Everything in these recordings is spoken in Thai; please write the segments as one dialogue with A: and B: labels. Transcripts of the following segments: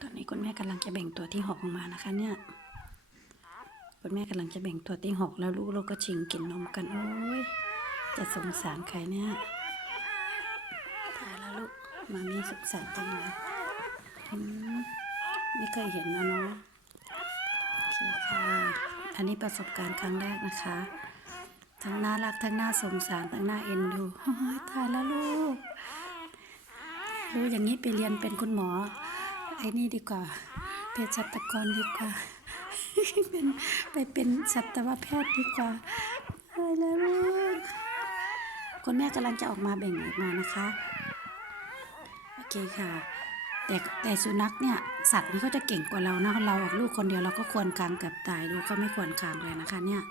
A: ตอนนี้คุณแม่กำลังจะแบ่งตัวที่หกออกมานะคะ เนี่ยคุณแม่กำลังจะแบ่งตัวที่หกแล้วลูกเราก็ชิงกินนมกันโอ้ยจะสงสารใครเนี่ยตายแล้วลูกมามีสงสารจังเลยอืมไม่เคยเห็นนะเนาะโอเคค่ะอันนี้ประสบการณ์ครั้งแรกนะคะ ทั้งน่ารักทั้งน่าสงสารทั้งน่าเอ็นดูโอ้ยตายแล้วลูกรู้อย่างนี้ไปเรียนเป็นคุณหมอ ไอ้นี่ดีกว่าเภสัชกรดีกว่าเป็นไปเป็นสัตวแพทย์ดีกว่าตายแล้วลูกคุณแม่กำลังจะออกมาแบ่งออกมานะคะ โอเคค่ะ แต่แต่สุนัขเนี่ยสัตว์นี่เขาจะเก่งกว่าเรานะเราออกลูกคนเดียวเราก็ควรคางเกับตายดูก็ไม่ควรคางเลยนะคะเนี่ย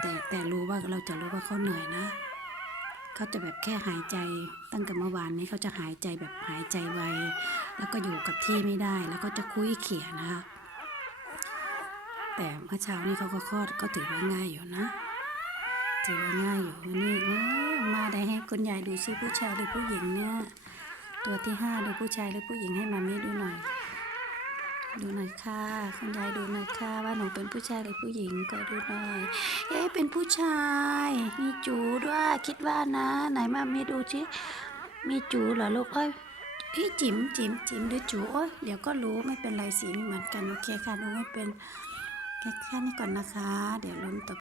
A: แต่แต่รู้ว่าเราจะรู้ว่าเขาเหนื่อยนะ เขาจะแบบแค่หายใจตั้งแต่เมื่อวานนี้เขาจะหายใจแบบหายใจไวแล้วก็อยู่กับที่ไม่ได้ แล้วก็จะคุยเขียนะคะแต่เมื่อเช้านี้เขาก็คลอดก็ถือว่าง่ายอยู่นะถือว่าง่ายอยู่นี่มาได้ให้คุณยายดูซิผู้ชายหรือผู้หญิงเนี่ยตัวที่ห้าดูผู้ชายหรือผู้หญิงให้มาเมื่อยดูหน่อย ค่ะ คุณยายดูหน่อยค่ะ ว่าหนูเป็นผู้ชายหรือผู้หญิงก็ดูหน่อย เอ๊ะเป็นผู้ชาย มีจูด้วยคิดว่านะ ไหนมามีดูชิมีจูเหรอลูกเอ้ยพี่จิ๋มจิ๋มจิ๋มหรือจูโอ้ยเดี๋ยวก็รู้ไม่เป็นไรสีไม่เหมือนกันโอเคค่ะดูไม่เป็นแค่แค่นี้ก่อนนะคะ เดี๋ยวลุ้นต่อ